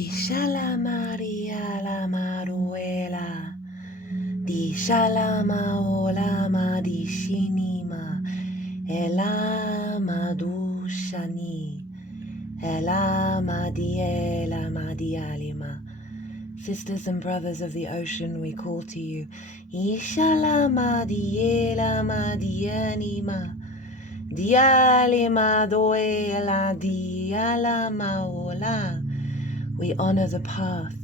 Di shalama riala maruela. Di shalama olama di shinima. Elama dushani. Elama diela madialima. Sisters and brothers of the ocean, we call to you. Ishalama diela madianima. Dialima doela dialama ola. We honor the path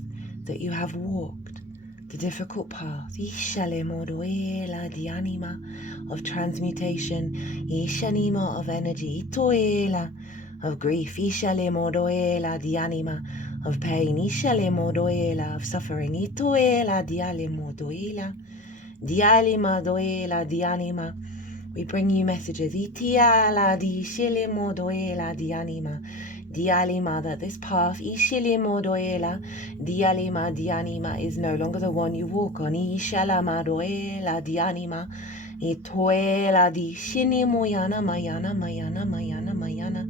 that you have walked, the difficult path, Ishalemo doela dianima, of transmutation, Ishanima of energy, Itoela of grief, Ishalemo doela dianima, of pain, Ishalemo doela of suffering, Itoela dialemo doela, dialima doela dianima. We bring you messages, Itiala di shilimo doela dianima, dialima, that this path, Ishilimo doela, dialima dianima, is no longer the one you walk on, Ishalama doela dianima, itoela di shinimo yana mayana mayana mayana mayana.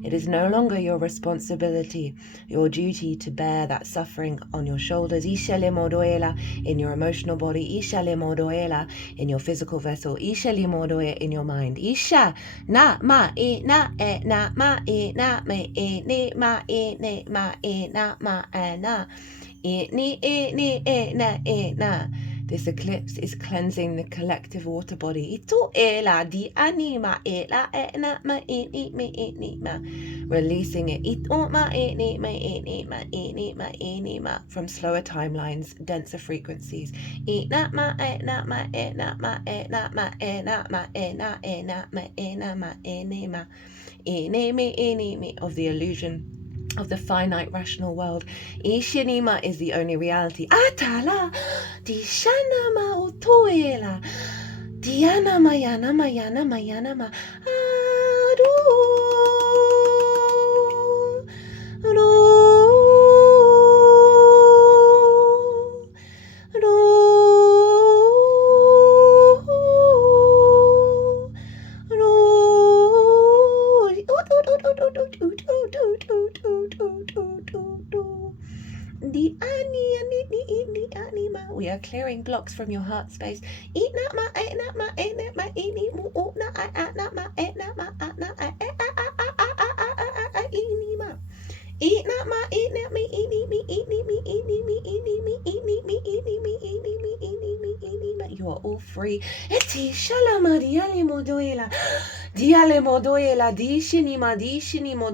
It is no longer your responsibility, your duty to bear that suffering on your shoulders. Ishalemo doela in your emotional body. Ishalemo doela in your physical vessel. Ishalemo doela in your mind. Isha na ma e na ma e na me e ne ma e ne ma e na ma e na e ni e ni e na e na. This eclipse is cleansing the collective water body. Ito ela di anima ela na ma e ni ma. Releasing it. Ito ma e ni ma e ni ma e ni ma e ni ma. From slower timelines, denser frequencies. E na ma e na ma e na ma e na ma e na ma e na e na ma e na ma e ni ma. E ni me of the illusion of the finite rational world. Ishinima is the only reality. Atala di shanama utoela. Diana mayana mayana mayana ma. Adu. We are clearing blocks from your heart space. You are all free. Eti shalama dialemo doela. Dialemo doela di shinima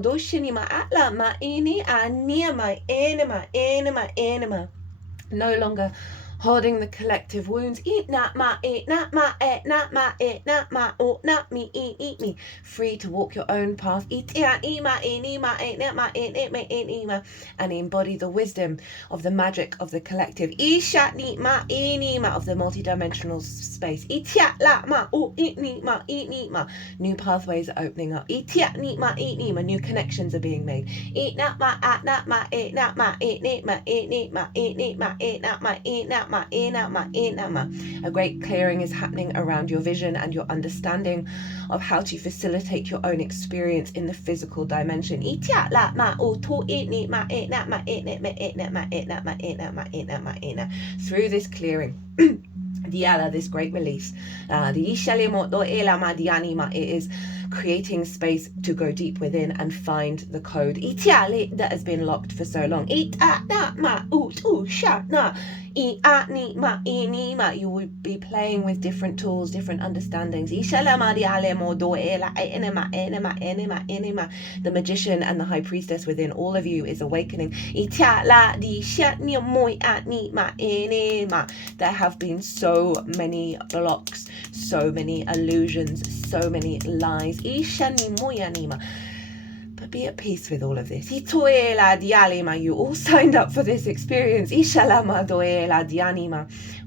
do shinima atla ma ini anima enema. No longer holding the collective wounds. Eat not ma, eat not ma, eat not ma, eat not ma, oh not me, eat me. Free to walk your own path. Eat ma, eat ma, eat not ma, eat ma, and embody the wisdom of the magic of the collective. Ishat ni ma, of the multidimensional space. Itiat la ma, oh eat ma. New pathways are opening up. Itiat ni ma, new connections are being made. Eat not ma, at not ma, eat not ma, eat ma, eat ma, eat ma, eat not ma, eat not ma. A great clearing is happening around your vision and your understanding of how to facilitate your own experience in the physical dimension. Through this clearing, this great release, it is creating space to go deep within and find the code that has been locked for so long. You will be playing with different tools, different understandings. The magician and the high priestess within all of you is awakening. There have been so many blocks, so many illusions, so many lies. But be at peace with all of this. You all signed up for this experience.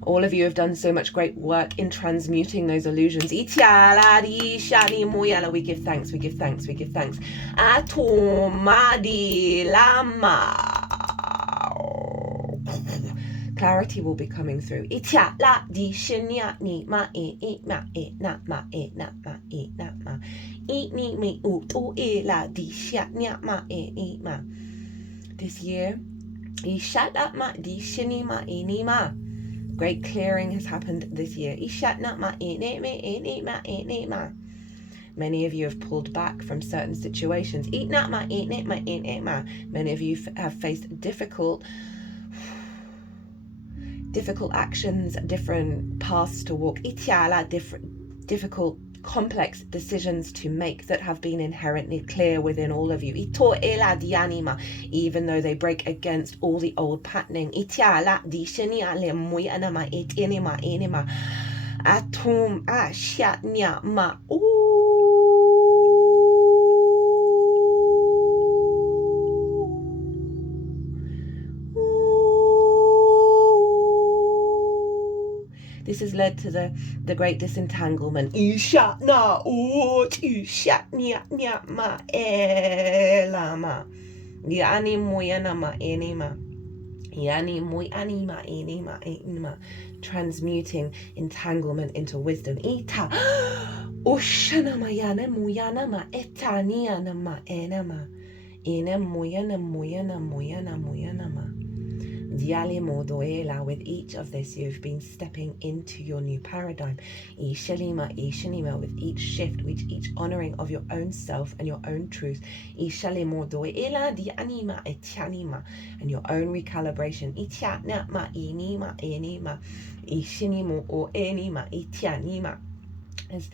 All of you have done so much great work in transmuting those illusions. We give thanks. Clarity will be coming through. This year Ishatnama di shinima inima. Great clearing has happened this year. Ishatnama inima inima inima. Many of you have pulled back from certain situations. Itnatma inima inima. Many of you have faced difficult actions, different paths to walk. Itiala, difficult, complex decisions to make that have been inherently clear within all of you. Ito ela dianima, even though they break against all the old patterning. Itiala di shenia le muy anama itinima inima. Atum ashatnya ma. This has led to the great disentanglement. Ishatna ut ishatnya ma elama. Yani muyanama enima. Yani muyanima enima. Transmuting entanglement into wisdom. Ita ushanama yana muyanama etaniana ma enama. Ina muyanama. Diali modoela. With each of this, you've been stepping into your new paradigm. Ishalima, with each shift, with each honoring of your own self and your own truth. Ishalimodoela dianima etianima, and your own recalibration. Itianama enima. Ishinimo o enima itianima. As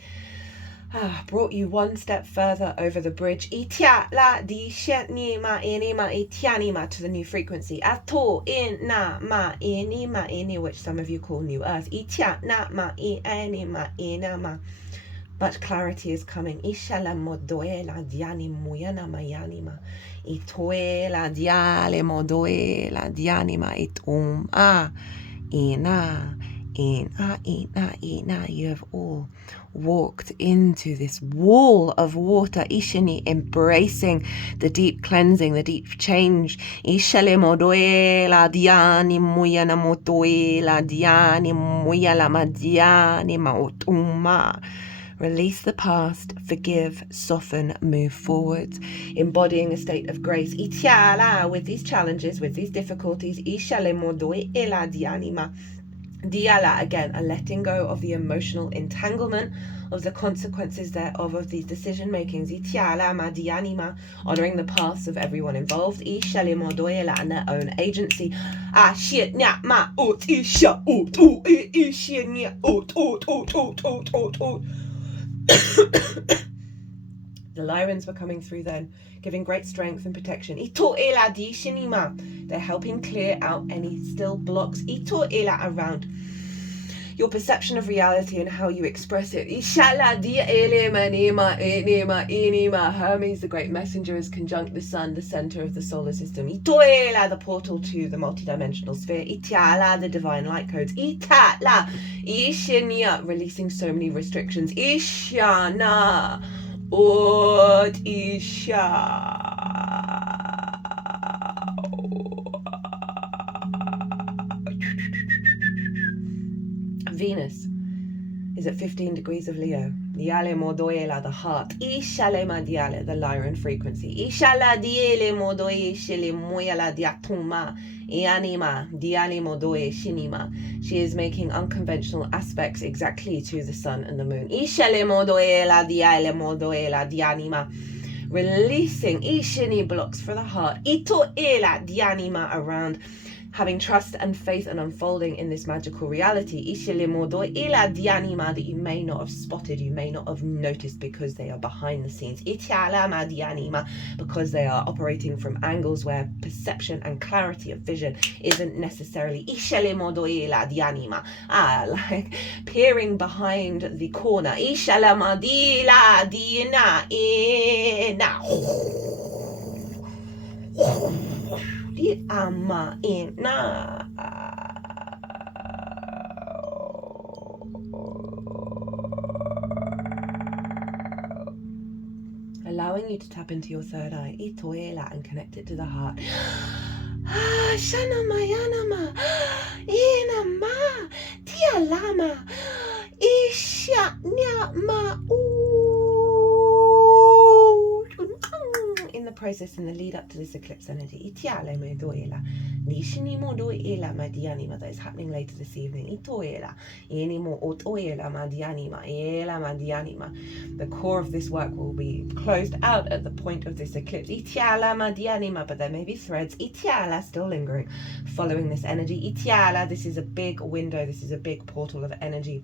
brought you one step further over the bridge. Itia la di shenima enima itianima, to the new frequency. Ato in na ma enima eni, which some of you call New Earth. Itia na ma enima enama. But clarity is coming. Ishala modoela diani muyana mayanima. Itoela diale modoela dianima itum ina. You have all walked into this wall of water. Ishini, embracing the deep cleansing, the deep change. Ishale modoela diani muyana motoela diani muyala madiani maotuma. Release the past, forgive, soften, move forward, embodying a state of grace. Itiala, with these challenges, with these difficulties. Ishale modoela dianima. Diala, again, a letting go of the emotional entanglement, of the consequences thereof, of these decision makings. Itiala ma dianima, honoring the paths of everyone involved. Ishale modoela, and their own agency. Shit nya ma ut isha ut u ishi nya ut. The Lyrans were coming through then, giving great strength and protection. Ito ela di shinima. They're helping clear out any still blocks. Ito ela, around your perception of reality and how you express it. Ishala di ele manima enima. Hermes, the great messenger, is conjunct the sun, the center of the solar system. Ito ela, the portal to the multidimensional sphere. Itiala, the divine light codes. Itala, ishinya, releasing so many restrictions. Ishana. Ut isha. Venus is at 15 degrees of Leo. Diale modoela, the heart. Ishale madiale, the Lyran frequency. Ishala diele modoe shile moyala diatuma. Ianima, diale modoe shinima. She is making unconventional aspects exactly to the sun and the moon. Ishale modoela, diale modoela, dianima. Releasing ishini blocks for the heart. Ito ela dianima, around having trust and faith and unfolding in this magical reality. Ishilimodo ila dianima, that you may not have spotted, you may not have noticed, because they are behind the scenes. Itialama dianima, because they are operating from angles where perception and clarity of vision isn't necessarily ishilimodo ila dianima. Like peering behind the corner. Ishalama dila dina ina. Ama in na. Allowing you to tap into your third eye, itoela, and connect it to the heart. Shana mayanama, inama, tialama, isha nyama. In the process, in the lead up to this eclipse energy, itiale me doela, Dishinimo doela madianima, that is happening later this evening. Itoela, inimo otoela madianima, ela madianima. The core of this work will be closed out at the point of this eclipse. Itiala madianima, but there may be threads. Itiala still lingering, following this energy. Itiala, this is a big window, this is a big portal of energy.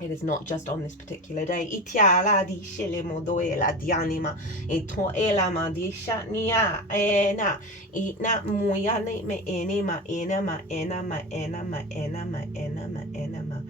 It is not just on this particular day. Itiala di shilimo doela di anima. Ito elama di shatnia ena. Itna muyane me enema enema enema enema enema enema enema.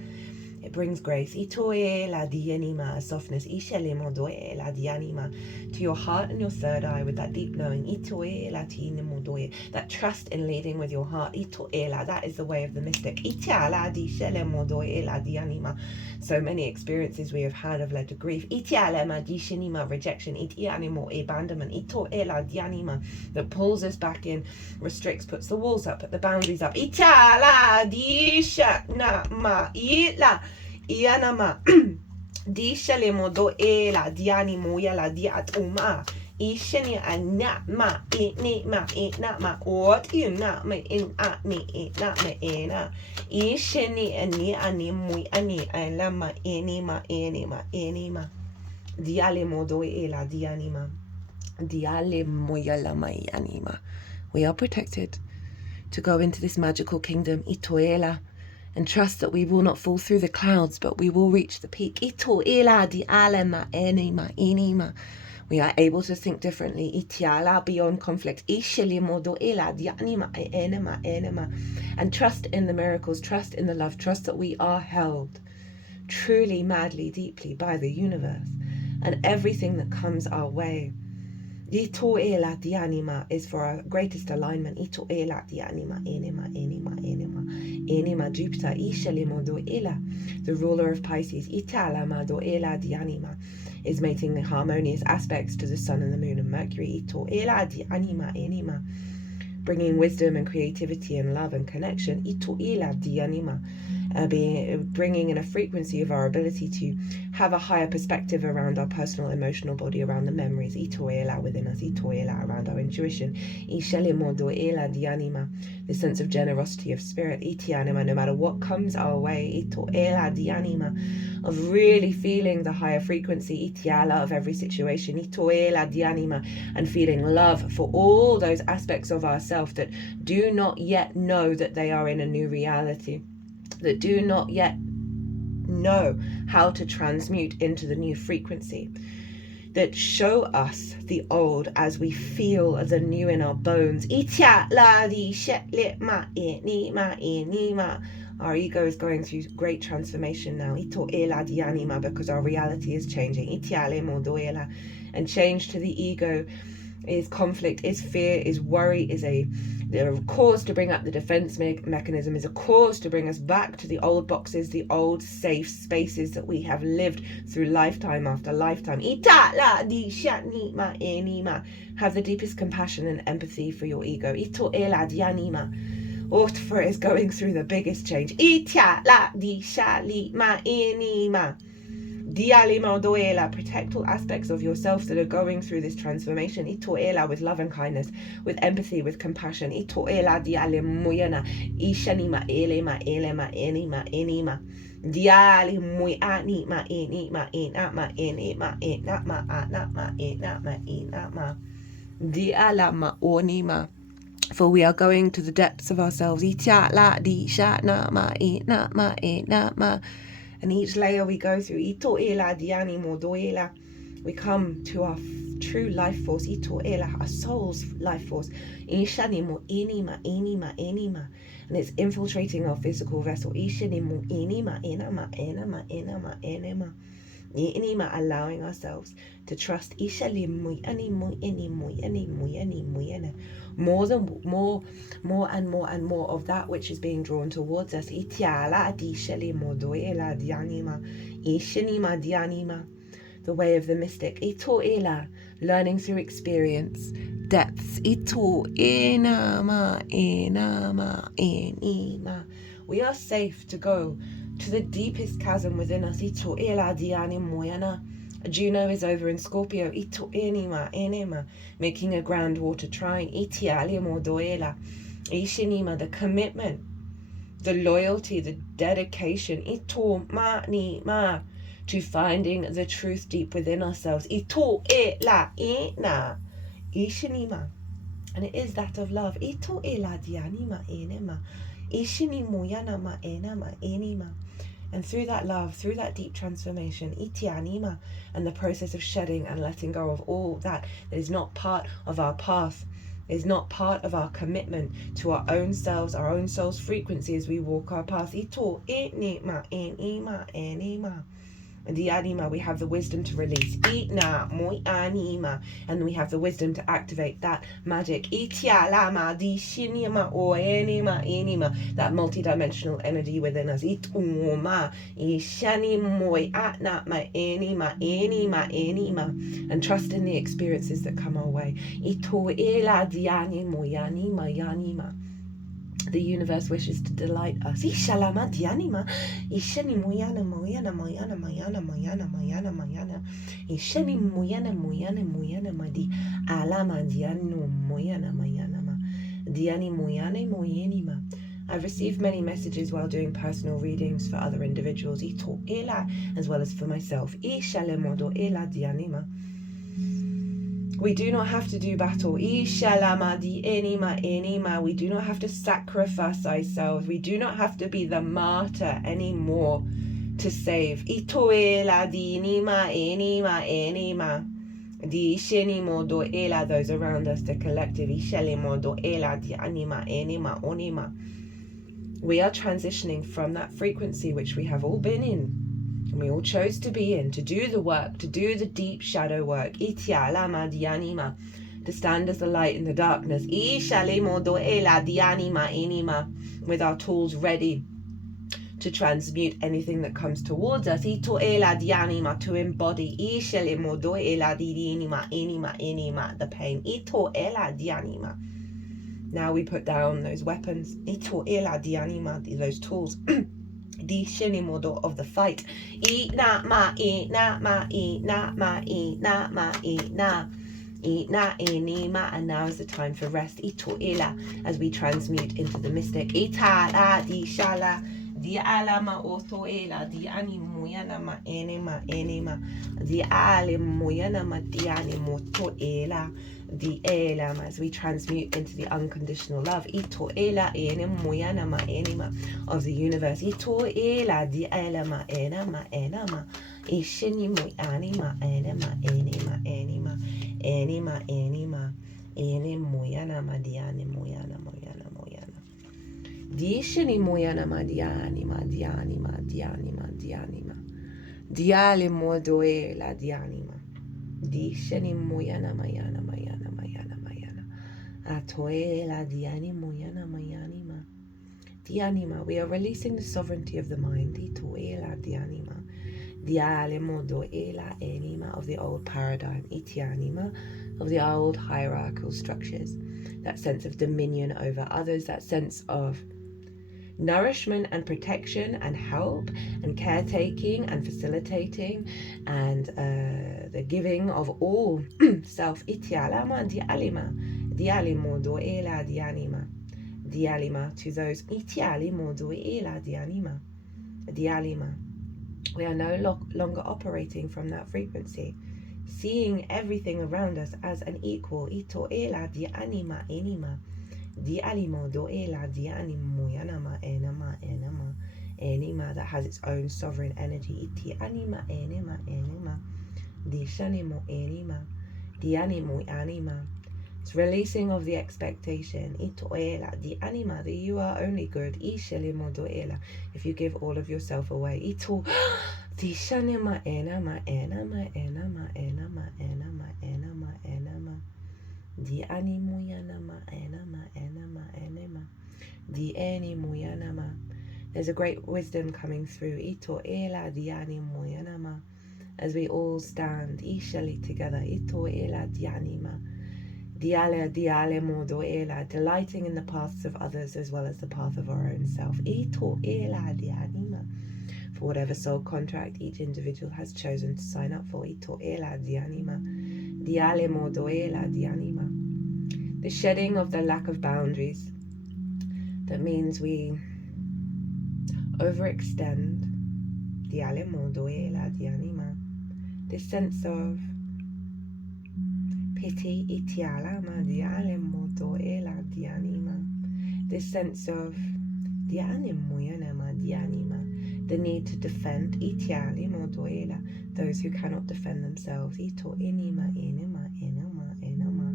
It brings grace. Itoela di anima, softness. Ishelimo doela di anima. To your heart and your third eye with that deep knowing. Itoela tinimo doe. That trust in leading with your heart. Itoela, that is the way of the mystic. Itiala di shelimo doela di anima. So many experiences we have had have led to grief. Itialema di shinima, rejection. Itianimo, abandonment. Itoela di anima, that pulls us back in, restricts, puts the walls up, put the boundaries up. Itiala di shanama ila ianama di shalemo do ela di animo yala di atuma. Ishani anama inima inama what inama in me inama ena. Ishani ani animu ani alama enima enima enima. Diale modo ela dianima. Diale moyalama anima. We are protected to go into this magical kingdom, Itoela, and trust that we will not fall through the clouds, but we will reach the peak. Itoela dialema enima enima. We are able to think differently. Itiala, beyond conflict. Ishilimodo ela dianima enema enema. And trust in the miracles, trust in the love, trust that we are held truly, madly, deeply by the universe and everything that comes our way. Ito ela dianima is for our greatest alignment. Ito ela dianima enema enema enema enema. Jupiter Ishilimodo ela, the ruler of Pisces. Itala mado ela dianima is making the harmonious aspects to the sun and the moon and Mercury. Ito ela di anima enima, bringing wisdom and creativity and love and connection. Ito ela di anima, bringing in a frequency of our ability to have a higher perspective around our personal emotional body, around the memories. Ito ela within us. Ito ela around our intuition. Ishelimodo ela di anima, the sense of generosity of spirit. Iti anima, no matter what comes our way. Ito ela di anima, of really feeling the higher frequency. Itiala of every situation. Ito ela di anima, and feeling love for all those aspects of ourselves that do not yet know that they are in a new reality, that do not yet know how to transmute into the new frequency, that show us the old as we feel the new in our bones. Our ego is going through great transformation now, because our reality is changing. And change to the ego is conflict, is fear, is worry, is a cause to bring up the defense mechanism, is a cause to bring us back to the old boxes, the old safe spaces that we have lived through lifetime after lifetime. Have the deepest compassion and empathy for your ego. For it is going through the biggest change. Protect all aspects of yourself that are going through this transformation. With love and kindness, with empathy, with compassion. For we are going to the depths of ourselves. And each layer we go through, we come to our true life force, our soul's life force. And it's infiltrating our physical vessel. Allowing ourselves to trust more and more of that which is being drawn towards us. The way of the mystic, learning through experience, depths. We are safe to go to the deepest chasm within us. Juno is over in Scorpio, making a grand water trine, Ishinima, the commitment, the loyalty, the dedication. Ito ma ni ma, to finding the truth deep within ourselves. Ito e la ina. Ishinima. And it is that of love. Ito e la dianima enema. Ishini muyana ma enema enima. And through that love, through that deep transformation, itianima, and the process of shedding and letting go of all that is not part of our path, is not part of our commitment to our own selves, our own soul's frequency as we walk our path. Ito enima enima enima. The anima, we have the wisdom to release. Itna moi anima, and we have the wisdom to activate that magic. Itia lama di shinima o enima enima, that multidimensional energy within us. Ituma ishani moi atna ma enima enima enima, and trust in the experiences that come our way. Ito ela diani moyanima yanima. The universe wishes to delight us. Ishalama dianima. Ishani muyana muyana muyana muyana muyana muyana muyana. Ishani muyana muyana muyana madi. Alama dianu muyana muyana ma. Diani muyane muyenima. I've received many messages while doing personal readings for other individuals. Ito ela, as well as for myself. Ishalemodo ela dianima. We do not have to do battle. We do not have to sacrifice ourselves. We do not have to be the martyr anymore to save. Those around us, the collective. We are transitioning from that frequency which we have all been in, and we all chose to be in, to do the work, to do the deep shadow work, to stand as the light in the darkness, with our tools ready to transmute anything that comes towards us, to embody the pain. Now we put down those weapons, those tools, the shinimodo of the fight. And now is the time for rest. As we transmute into the mystic. Di alama otoela di animuyana ma enema enema di alimuyana ma diani motoela di elam, as we transmute into the unconditional love itoela enemuyana ma enema of the universe. Itoela di elama enema enema ishini muyani ma enema enema enema enema enema enemuyana ma diani muyana muyana muyana. Dishini moyana madiani madiani madiani madiani ma diali modoe la dianima. Dishini moyana mayana mayana mayana mayana atoe la diani moyana mayani ma dianima. We are releasing the sovereignty of the mind. Itoe la dianima diali modoe la enima of the old paradigm. Itianima of the old hierarchical structures. That sense of dominion over others. That sense of nourishment and protection and help and caretaking and facilitating and the giving of all self. Itialama dialima dialimo doela dianima dialima to those itialimo doela dianima dialima. We are no longer operating from that frequency, seeing everything around us as an equal. Itoela dianima enima di alimo doela di animo yanama enama enama enima, that has its own sovereign energy. Iti anima enema enema di shanimo enima di animo anima. It's releasing of the expectation. Itoela di anima, that you are only good. Ishelimo doela, if you give all of yourself away. Ito di shanima enama enama enama enama enama enama enama di animo yanama enama enama enema di animo yanama. There's a great wisdom coming through. Ito ela di animo yanama, as we all stand ishali together. Ito ela di anima diale modo ela, delighting in the paths of others as well as the path of our own self. Ito ela di anima, for whatever soul contract each individual has chosen to sign up for. Ito ela di anima diale modo ela di anima. The shedding of the lack of boundaries, that means we overextend the alemo doela di anima. This sense of pity itiala ma di alemo doela di anima. This sense of di animo ma di anima. The need to defend itiali mo doela, those who cannot defend themselves. Ito enima enima enima enima.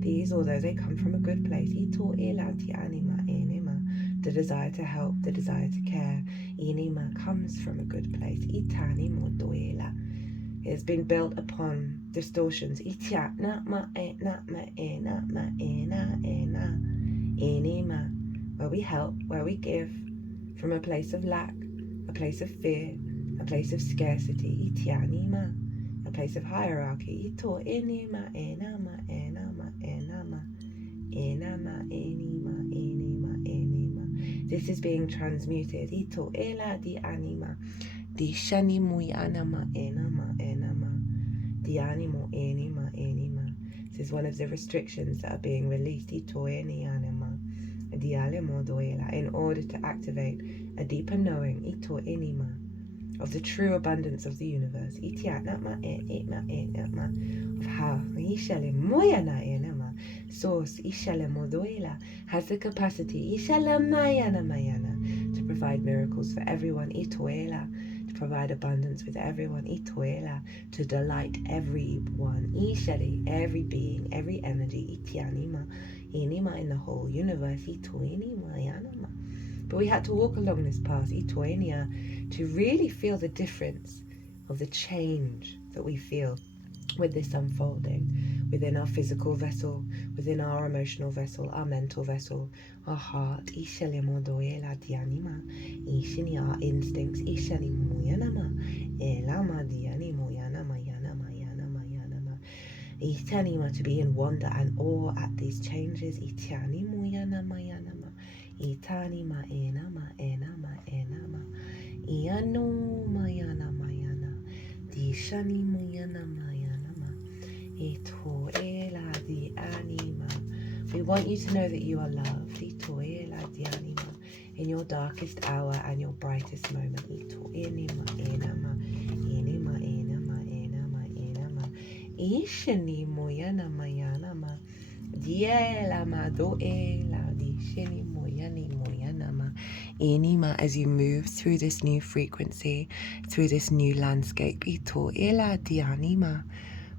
These, although they come from a good place, ito ela di anima enima. The desire to help, the desire to care, enima, comes from a good place. Itani mo doela. It has been built upon distortions. Itia na ma e na ma e na ma e na e na enima. Where we help, where we give, from a place of lack, a place of fear, a place of scarcity, itianima, a place of hierarchy, ito enima enama enama enama enama enima enima enima. This is being transmuted. Ito ela di anima, di shani muy anama enama enama, di animo enima enima. This is one of the restrictions that are being released. Ito eni anima. In order to activate a deeper knowing of the true abundance of the universe, of how source has the capacity to provide miracles for everyone, to provide abundance with everyone, to delight everyone, every being, every energy, in the whole universe. But we had to walk along this path, to really feel the difference of the change that we feel with this unfolding within our physical vessel, within our emotional vessel, our mental vessel, our heart, our instincts, to be in wonder and awe at these changes. We want you to know that you are loved in your darkest hour and your brightest moment. Ishani moyana mayana ma diela ma doela di shini moyani moyana ma inima. As you move through this new frequency, through this new landscape, ito ela dianima.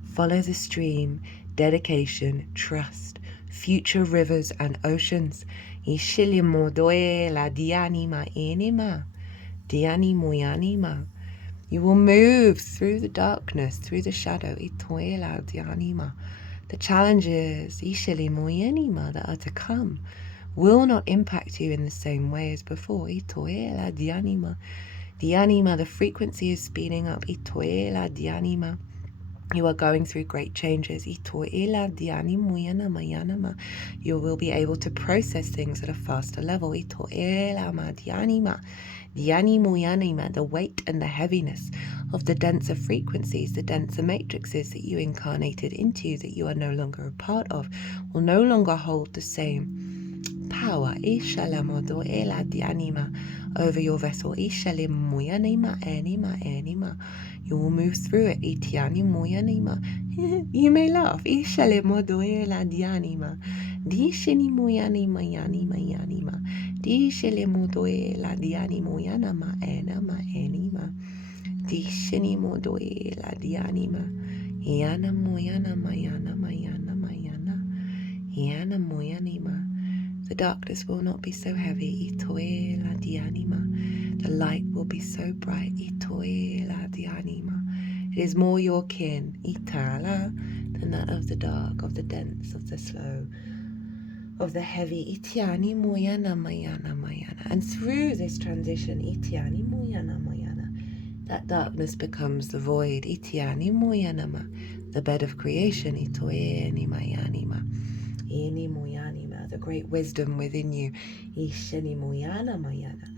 Follow the stream, dedication, trust, future rivers and oceans. Ishili mo doela dianima inima diani moyanima. You will move through the darkness, through the shadow. The challenges that are to come will not impact you in the same way as before. The frequency is speeding up. You are going through great changes. You will be able to process things at a faster level. The weight and the heaviness of the denser frequencies, the denser matrices that you incarnated into, that you are no longer a part of, will no longer hold the same power over your vessel. You will move through it. You may laugh. Dishele modoe la diani moyana ma ena ma enima. Disheni modoe la dianima. Iana moyana mayana mayana mayana. Iana moyanima. The darkness will not be so heavy. Itoe la dianima. The light will be so bright. Itoe la dianima. It is more your kin, itala, than that of the dark, of the dense, of the slow, of the heavy. Itiani moyana mayana mayana. And through this transition, itiani moyana mayana, that darkness becomes the void. Itiani moyana ma, the bed of creation. Itoeni mayanima, eni moyanima, the great wisdom within you. Isheni moyana mayana,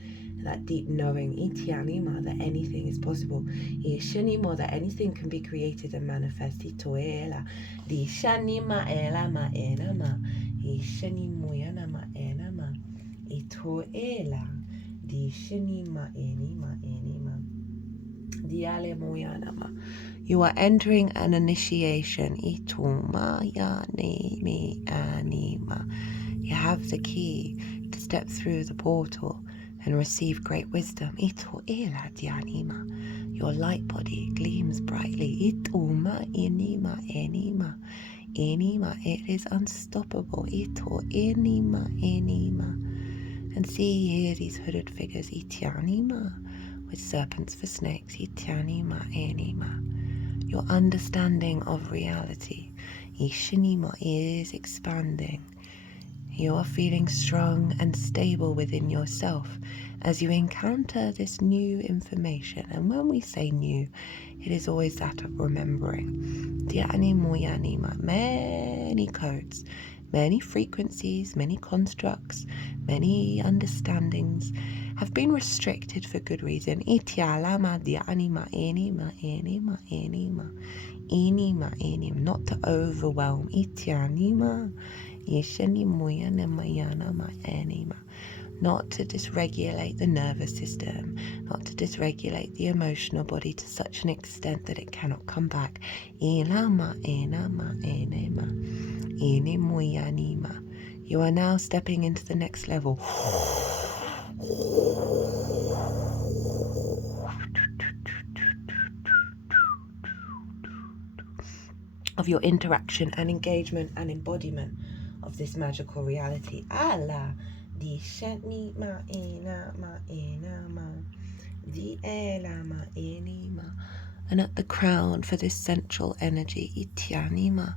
that deep knowing. Itiani ma, that anything is possible. Isheni mo, that anything can be created and manifest. Itoela, di shani ma ela ma ena ma. Isheni moyana ma ena ma. itoela di shinima enima enima diale moyanama. You are entering an initiation. Ituma ya ne me anima. You have the key to step through the portal and receive great wisdom. Itoela dianima. Your light body gleams brightly. Ituma enima enima. Enima, it is unstoppable. Ito enima enima. And see here these hooded figures. Itianima, with serpents for snakes. Itianima enima. Your understanding of reality, Ishinima, is expanding. You are feeling strong and stable within yourself as you encounter this new information. And when we say new, it is always that of remembering. Dianimoyanima, many codes, many frequencies, many constructs, many understandings have been restricted for good reason. Itialama dianima enima enima enima enima enima, not to overwhelm. Itianima yeshenimuyanama enima, not to dysregulate the nervous system, not to dysregulate the emotional body to such an extent that it cannot come back. Ilama enama enema inimuyanima. You are now stepping into the next level of your interaction and engagement and embodiment of this magical reality. Allah di shetni ma ena ma ena ma di ela ma enima. And at the crown for this central energy, itianima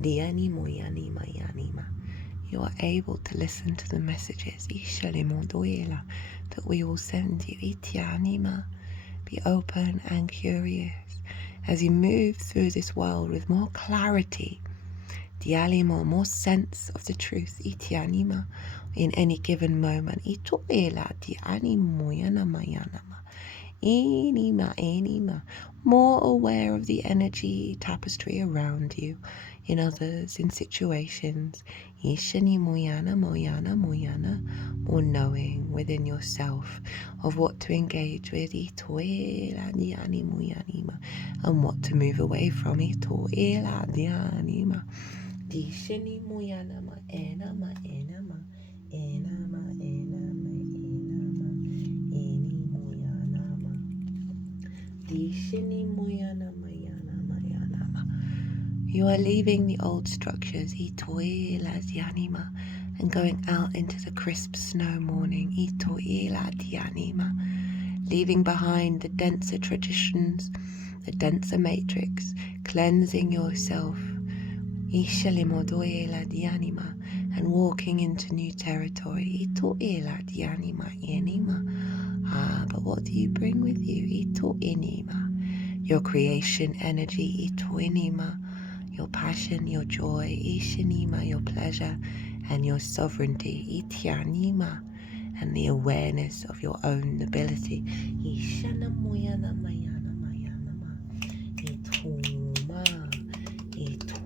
di animo yanima yanima, you are able to listen to the messages ishalimodoela that we will send you. Itianima, be open and curious as you move through this world with more clarity, dialimo, more sense of the truth, itianima, in any given moment. Itoela dianimo yanama yanama enima enima, more aware of the energy tapestry around you, in others, in situations. Ishani moyana moyana moyana, more knowing within yourself of what to engage with. Itoela diani moyanima, and what to move away from. Itoela dianima. Dishani moyana ma ena ma ena ma ena ma ena ma ena ma eni moyana ma. Dishani moyana mayana mayana ma. You are leaving the old structures, itoela dianima, and going out into the crisp snow morning, itoela dianima, leaving behind the denser traditions, the denser matrix, cleansing yourself, ishalimodoela dianima, and walking into new territory, itoela dianima enima. But what do you bring with you? Ito enima, your creation energy, ito enima, your passion, your joy, ishinima, your pleasure, and your sovereignty, itianima, and the awareness of your own ability. Ishana moyana mayana mayana ma. Ituma, itu.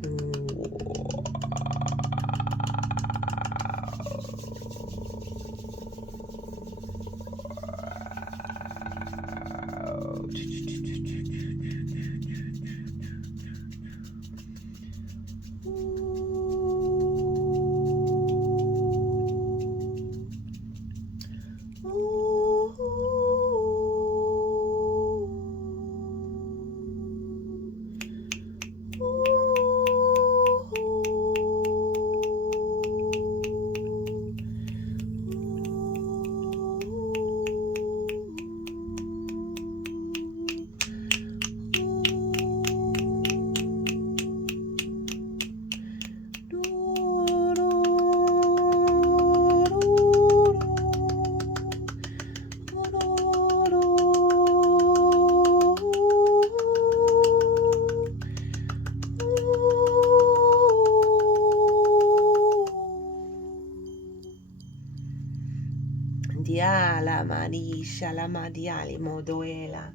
Diala marisha la madiali modoela.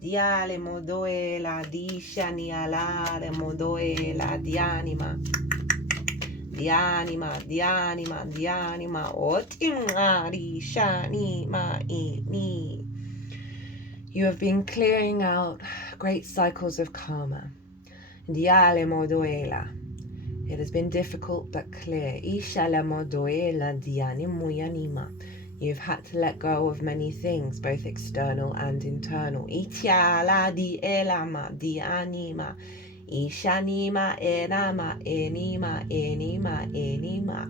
Diale modoela, disha ni alare modoela, dianima. dianima, dianima, dianima, otingari shanima ini. You have been clearing out great cycles of karma. Diale moduela. It has been difficult but clear. Ishala moduela dianimuyanima. You've had to let go of many things, both external and internal. Itiala di elama di anima. Ishanima enama enima enima enima.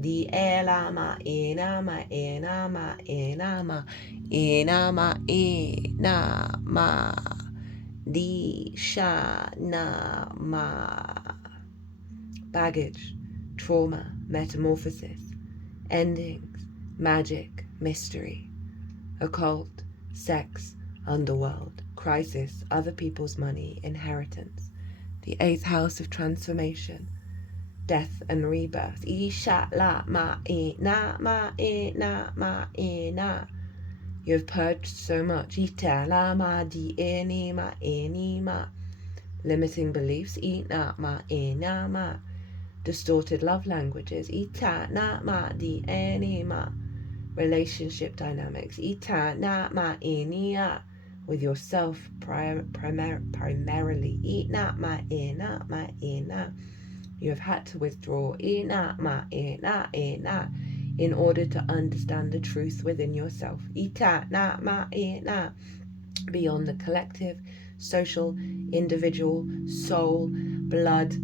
Di elama enama enama enama enama enama. Di shanama. Baggage, trauma, metamorphosis, endings, magic, mystery, occult, sex, underworld, crisis, other people's money, inheritance, the 8th house of transformation, death and rebirth. Isha la ma e na ma e na ma e na. You have purged so much. Ita la ma di e ni ma e ni ma. Limiting beliefs. Ina ma e na ma. Distorted love languages. Ita na ma di e ni ma. Relationship dynamics. Ita na ma e ni a. With yourself primarily. Ina ma e na ma e na. You have had to withdraw ina ma e na in order to understand the truth within yourself. Ita na ma e na. Beyond the collective, social, individual, soul, blood,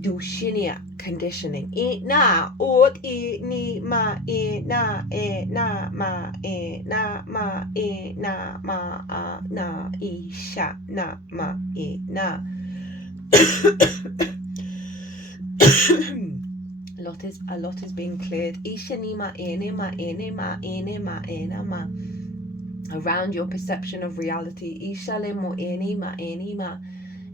dushinia conditioning. Ina ot I ni ma e na ma e na ma e na ma a na isha na ma e na. A lot is being cleared. Ishanima enema enema enema enema. Around your perception of reality. Ishalemo enema enema.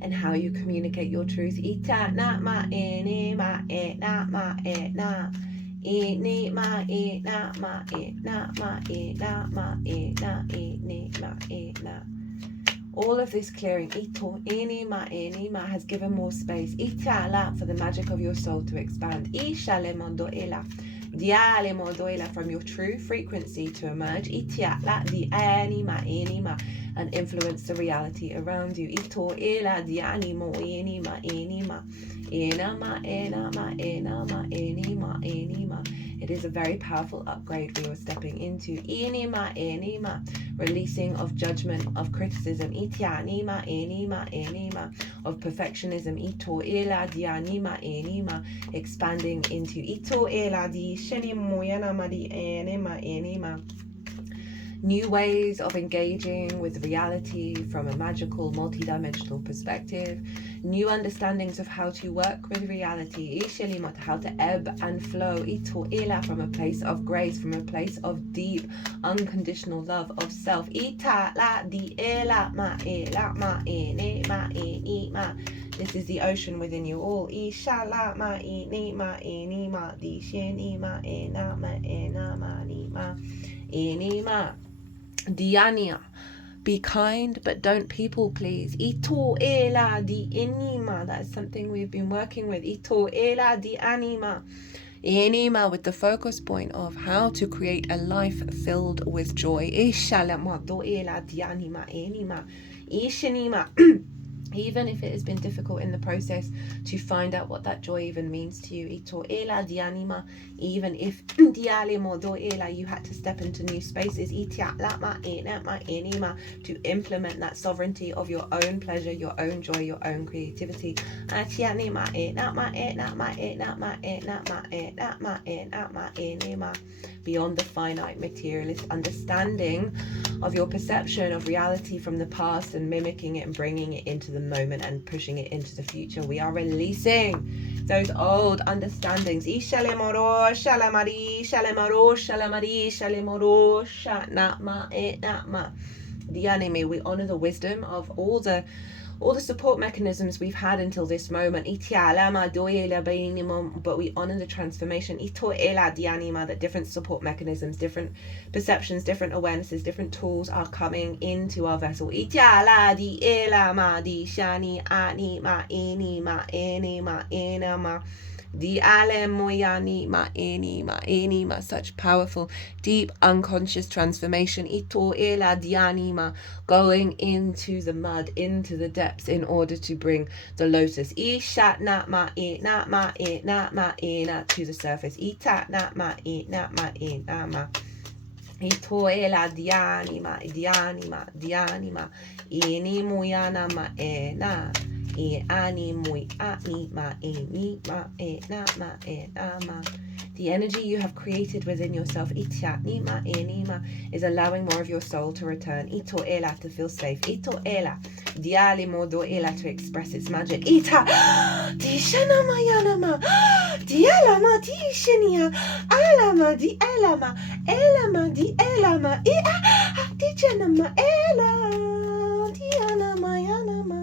And how you communicate your truth. Ita na ma enema na ma na. Enema na ma na ma na ma na enema na. All of this clearing, ito, enima, has given more space. Ita la, for the magic of your soul to expand. Isha le mondoela, dia le mondoela, from your true frequency to emerge. Itia la di enima, and influence the reality around you. Ito ela di animo enima, enima, enima. It is a very powerful upgrade we are stepping into. Enima, releasing of judgment, of criticism. Itianima, enima, of perfectionism. Ito ela dianima, enima, expanding into ito ela di shenimoyanama di enima. New ways of engaging with reality from a magical, multidimensional perspective. New understandings of how to work with reality. How to ebb and flow. From a place of grace, from a place of deep, unconditional love of self. This is the ocean within you all. Diania, be kind but don't people please. Ito ela di enima, that is something we've been working with. Ito ela di anima, enima, with the focus point of how to create a life filled with joy. Ishalama do ela di anima, enima, ishinima. Even if it has been difficult in the process to find out what that joy even means to you. Ito ela dianima. Even if dialimo do ela, you had to step into new spaces. Itia lama enema enima, to implement that sovereignty of your own pleasure, your own joy, your own creativity. Atianima enama enama enama enama enama enama enema. Beyond the finite materialist understanding of your perception of reality from the past and mimicking it and bringing it into the moment and pushing it into the future. We are releasing those old understandings. Ishalemoro, shalamari, shalemaro, shalamari, shalemoro, shanama, enama. The anime, we honor the wisdom of all the support mechanisms we've had until this moment. But we honor the transformation. That different support mechanisms, different perceptions, different awarenesses, different tools are coming into our vessel. Di ale moyani ma enima. Such powerful, deep, unconscious transformation. Ito ela dianima. Going into the mud, into the depths in order to bring the lotus. Ishat na ma na ma na ma na to the surface. Itat na ma na ma. Ito ela dianima. Ini muyana ma na. Ani mui ani ma ni ma na ma. The energy you have created within yourself, itiatni ma eni ma, is allowing more of your soul to return. Ito ela, to feel safe. Ito ela, diali modo ela, to express its magic. Ita di shana ma yana ma, diala ma di shania, alama di elama, elama di elama, di jana ma ela, diana ma yana ma.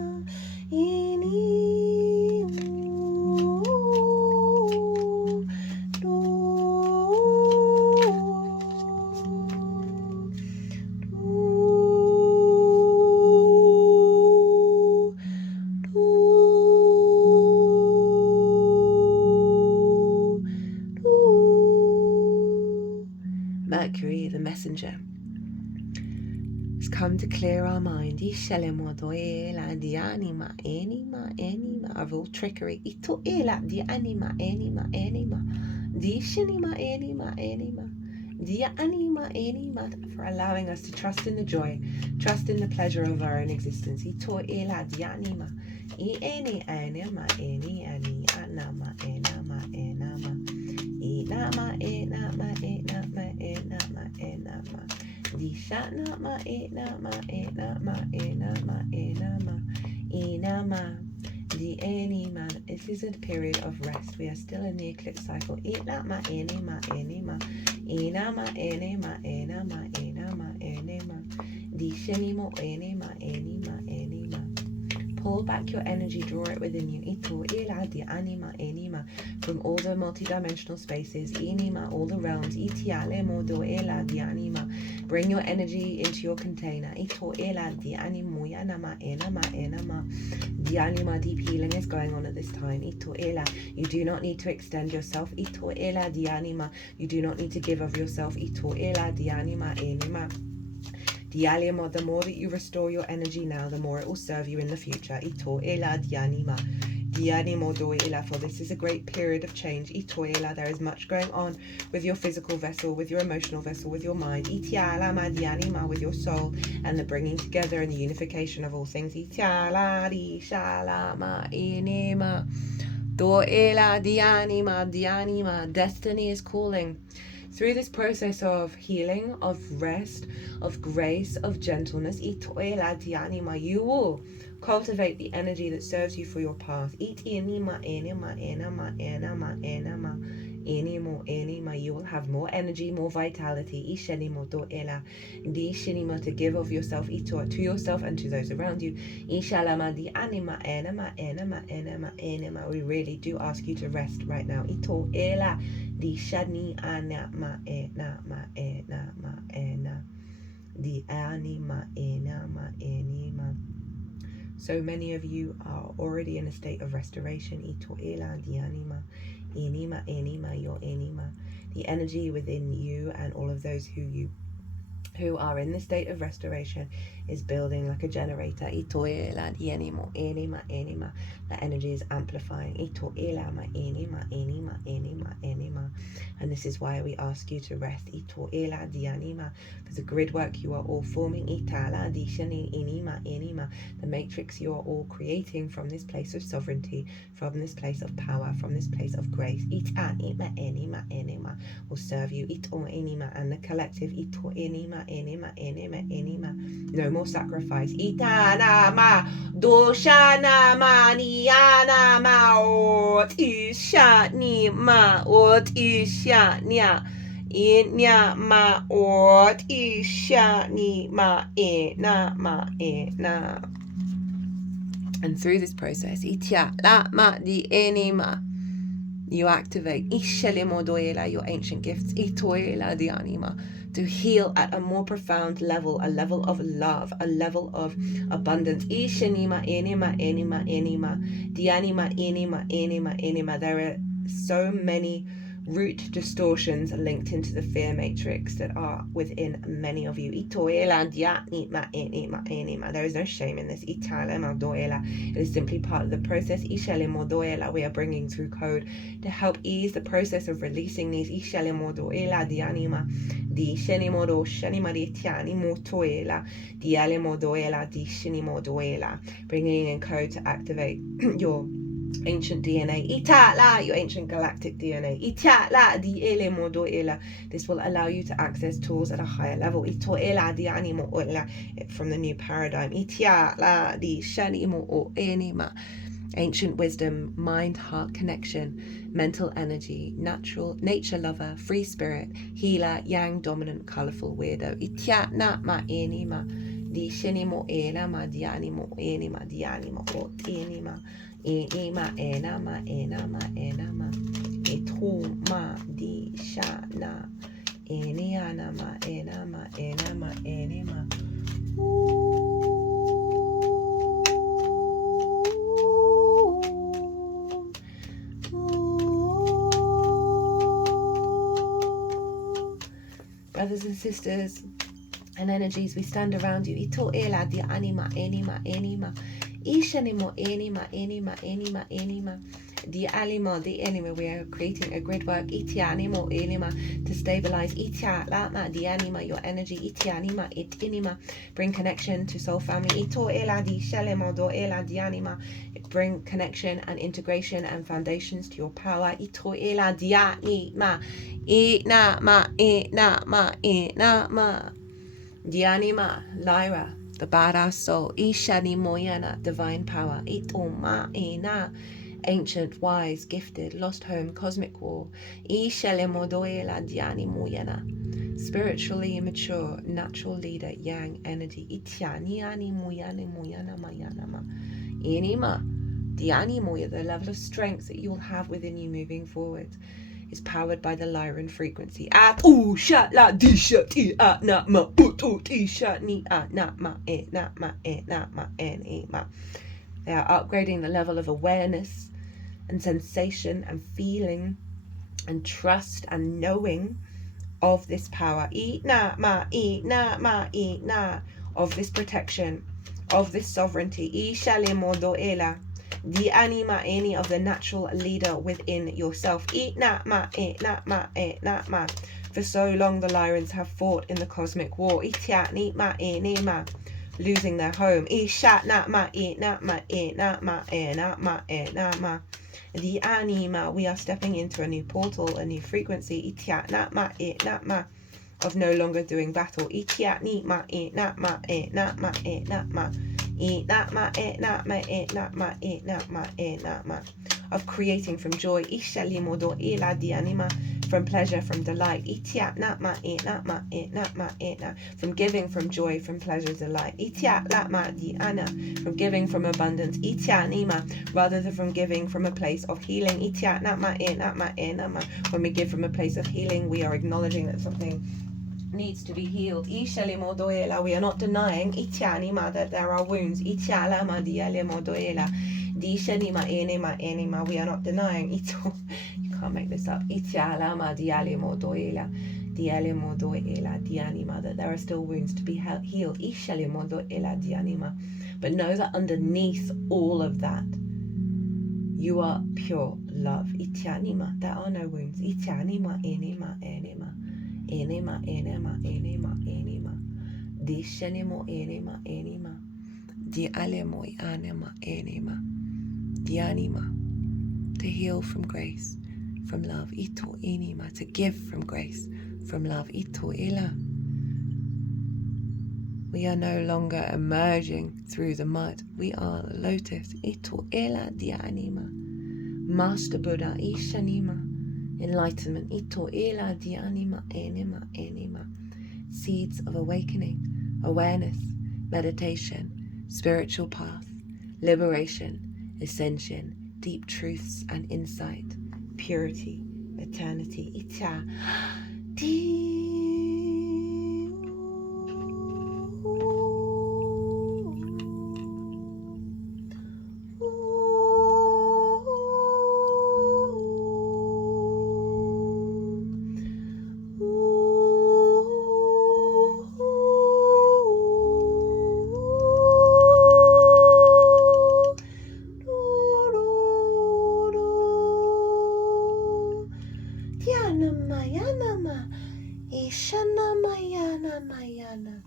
Mercury, the messenger, has come to clear our mind of all trickery. For allowing us to trust in the joy, trust in the pleasure of our own existence. This is a period of rest. We are still in the eclipse cycle. Pull back your energy, draw it within you. From all the multidimensional spaces, all the realms. Bring your energy into your container. Deep healing is going on at this time. You do not need to extend yourself. You do not need to give of yourself. The more that you restore your energy now, the more it will serve you in the future. For this is a great period of change. There is much going on with your physical vessel, with your emotional vessel, with your mind, with your soul, and the bringing together and the unification of all things. Destiny is calling. Through this process of healing, of rest, of grace, of gentleness, you will cultivate the energy that serves you for your path. You will have more energy, more vitality to give of yourself to yourself and to those around you. We really do ask you to rest right now. So many of you are already in a state of restoration. The energy within you and all of those who are in this state of restoration is building like a generator. The energy is amplifying. And this is why we ask you to rest. For the grid work you are all forming, the matrix you are all creating from this place of sovereignty, from this place of power, from this place of grace, will serve you. And the collective, no more sacrifice. And through this process, you activate your ancient gifts to heal at a more profound level, a level of love, a level of abundance. There so many root distortions linked into the fear matrix that are within many of you. There is no shame in this. It is simply part of the process. We are bringing through code to help ease the process of releasing these. Bringing in code to activate your ancient DNA, your ancient galactic DNA. This will allow you to access tools at a higher level. From the new paradigm. Ancient wisdom, mind-heart connection, mental energy, natural nature lover, free spirit, healer, yang dominant, colorful weirdo. Enima enama enama enama etoma di shana enianama enama enama enima. Brothers and sisters and energies, we stand around you. Ito ela di anima enima enima. Ishanimo enima enima enima enima. The anima, we are creating a grid work. Itianimo enima to stabilize. Itia lama the anima, your energy. Itianima it inima. Bring connection to soul family. Ito ela di shalemo do ela di anima. Bring connection and integration and foundations to your power. Ito ela di anima. Ina ma ina ma ina ma. Dianima, Lyra, the badass soul. Ishani Moyana, divine power. Itoma Ina, ancient, wise, gifted, lost home, cosmic war. Ishele Modoela Diani Moyana, spiritually mature, natural leader, yang energy. Itiani Ani Moyana Moyana Mayanama. Inima, Diani Moya, the level of strength that you will have within you moving forward is powered by the Lyran frequency. At shat la di shat at na ma putu ti shat ni at na ma e na ma e na ma e ma. They are upgrading the level of awareness and sensation and feeling and trust and knowing of this power. E na ma e na ma e na, of this protection, of this sovereignty. E shale modo ela. The anima any of the natural leader within yourself. For so long the Lyrans have fought in the cosmic war, losing their home. The anima, we are stepping into a new portal, a new frequency, of no longer doing battle. Of creating from joy, from pleasure, from delight, from giving from joy, from pleasure, delight, from giving from abundance, rather than from giving from a place of healing. When we give from a place of healing, we are acknowledging that something needs to be healed. We are not denying that there are wounds. We are not denying. You can't make this up. That there are still wounds to be healed. But know that underneath all of that, you are pure love. There are no wounds. Enema, enema, enema, enema. Dishenemo, enema, enema. Di alemo, anema, enema. Di anima. To heal from grace, from love. Ito enema. To give from grace, from love. Ito ela. We are no longer emerging through the mud. We are the lotus. Ito ela di anima. Master Buddha, Ishanima. Enlightenment, ito ela di anima enema enema. Seeds of awakening, awareness, meditation, spiritual path, liberation, ascension, deep truths and insight, purity, eternity. Ita di. dianima. Ishana mayana mayana.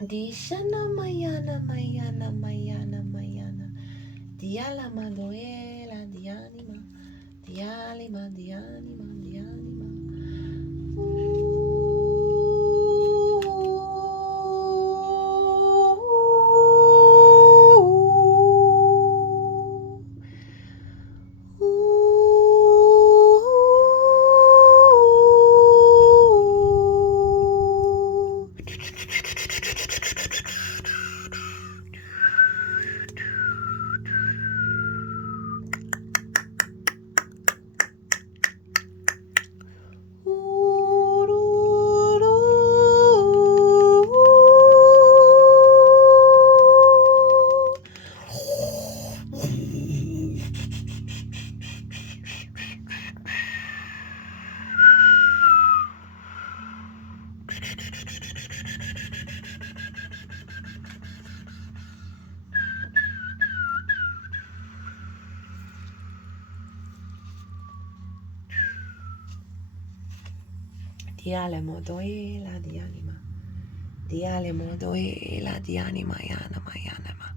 Dishana mayana mayana mayana mayana. Diala madoela dianima. Dialima dianima dianima. Diale modoela dianima. Diale modoela dianima yana mayanama.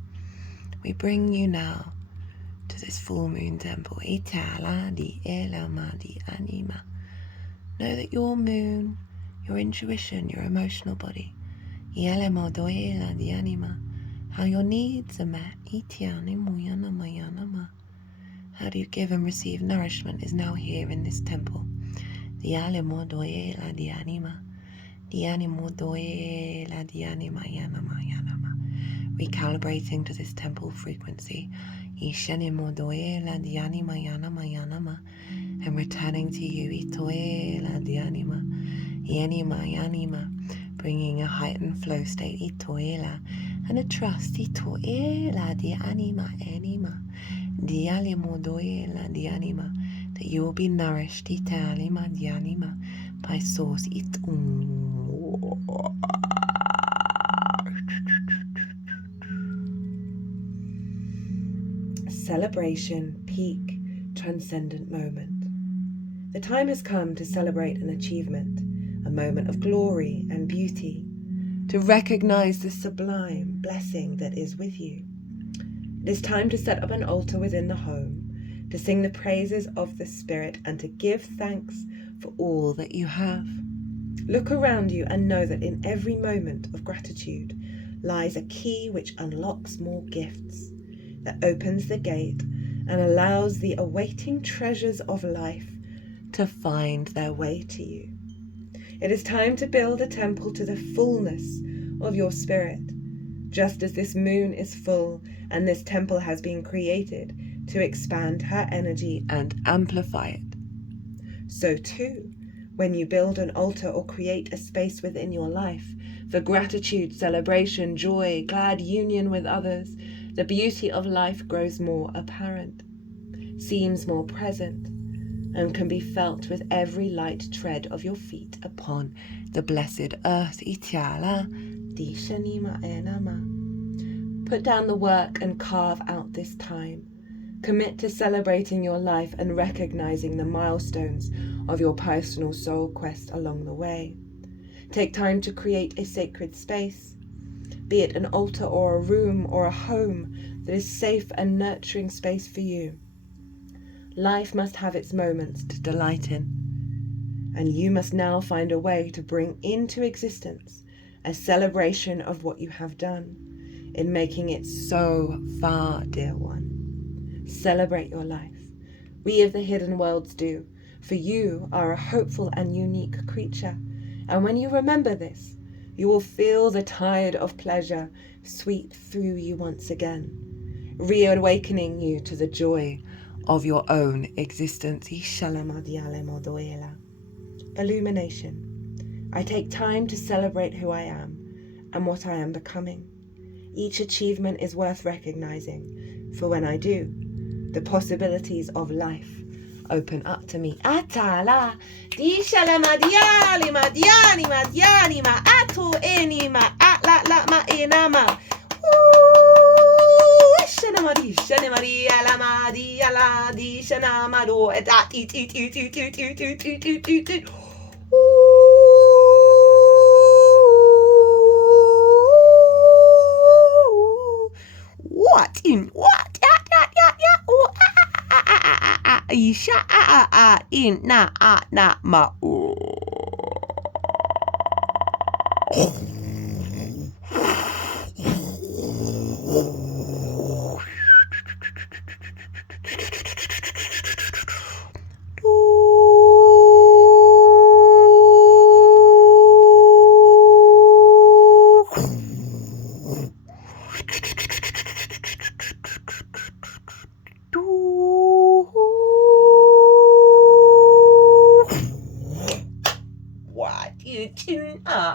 We bring you now to this full moon temple. Itala di elama di anima. Know that your moon, your intuition, your emotional body, iele modoela di anima, how your needs are met. Itiane muyana mayanama. How do you give and receive nourishment is now here in this temple. Diale modoela di anima. Dianimo doela dianima yanama yanama. Recalibrating to this temple frequency. Ishenimo doela dianima yanama yanama. And returning to you. Itoela dianima. Yanima yanima. Bringing a heightened flow state. Itoela. And a trust. Itoela dianima anima. Dialimo doela dianima. That you will be nourished. Italima dianima. By source. Celebration, peak, transcendent moment. The time has come to celebrate an achievement, a moment of glory and beauty, to recognize the sublime blessing that is with you. It is time to set up an altar within the home, to sing the praises of the Spirit, and to give thanks for all that you have. Look around you and know that in every moment of gratitude lies a key which unlocks more gifts, that opens the gate and allows the awaiting treasures of life to find their way to you. It is time to build a temple to the fullness of your spirit, just as this moon is full and this temple has been created to expand her energy and amplify it. So too, when you build an altar or create a space within your life for gratitude, celebration, joy, glad union with others, the beauty of life grows more apparent, seems more present, and can be felt with every light tread of your feet upon the blessed earth. Itiala di shanima enama. Put down the work and carve out this time. Commit to celebrating your life and recognizing the milestones of your personal soul quest along the way. Take time to create a sacred space, be it an altar or a room or a home that is safe and nurturing space for you. Life must have its moments to delight in, and you must now find a way to bring into existence a celebration of what you have done in making it so far, dear one. Celebrate your life. We of the hidden worlds do, for you are a hopeful and unique creature, and when you remember this, you will feel the tide of pleasure sweep through you once again, reawakening you to the joy of your own existence. Illumination. I take time to celebrate who I am and what I am becoming. Each achievement is worth recognizing, for when I do, the possibilities of life open up to me. Atala, dishala madiali madiani madiani ma ato eni ma atla la ma enama. Shana Maria la Madia la di shana mado et it. tin. What? Ya. Oh, Isha in na ma.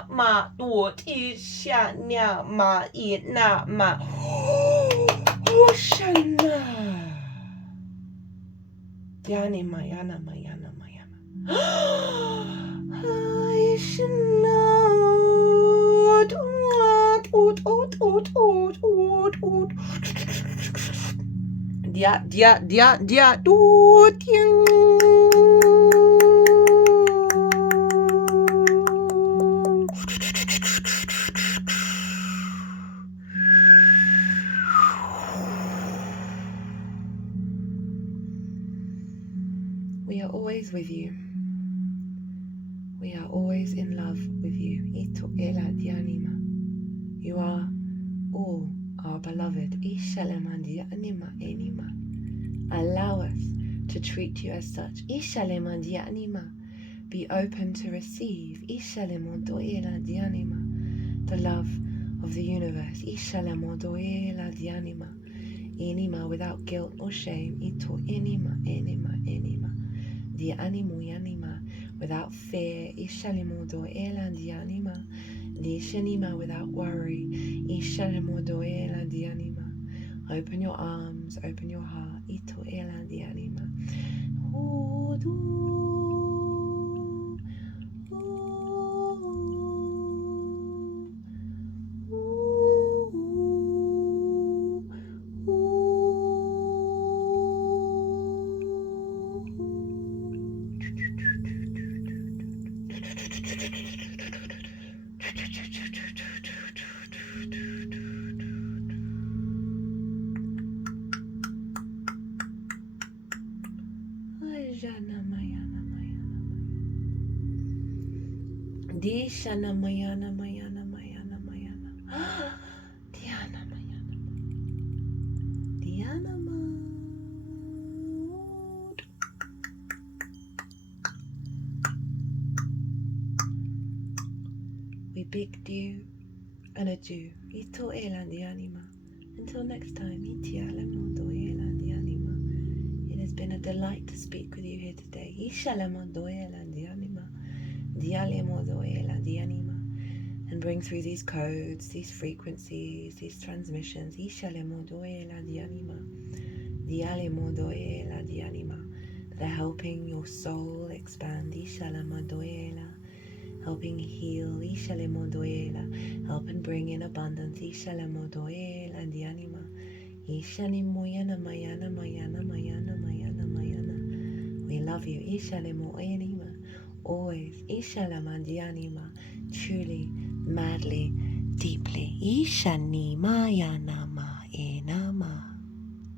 Ma do ti sha nya ma I na ma Oshana Yani Mayana Aishana dia do ting. We are always with you. We are always in love with you. Ito ela dianima. You are all our beloved. Ishalemandia anima enima. Allow us to treat you as such. Ishalemandia anima. Be open to receive. Ishalemondo ela dianima. The love of the universe. Ishalemondo ela dianima. Enima without guilt or shame. Ito enima. Di animu yanima without fear. Ishalimodo ela di anima. Di shanima without worry. Ishalimodo ela di anima. Open your arms, open your heart. Ito ela di anima. Di shana mayana. Diana mayana. Diana ma. We bid you an adieu. Ito elan dianima. Until next time, iti alamondo elan dianima. It has been a delight to speak with you here today. Ishalamondo elan dianima. Dialemodo elan dianima. And bring through these codes, these frequencies, these transmissions. Ishalemodo elan dianima. Dialemodo elan dianima. That are helping your soul expand. Ishalamodo elan. Helping heal, helping bring in abundance, and the anima. We love you, always, truly, madly, deeply.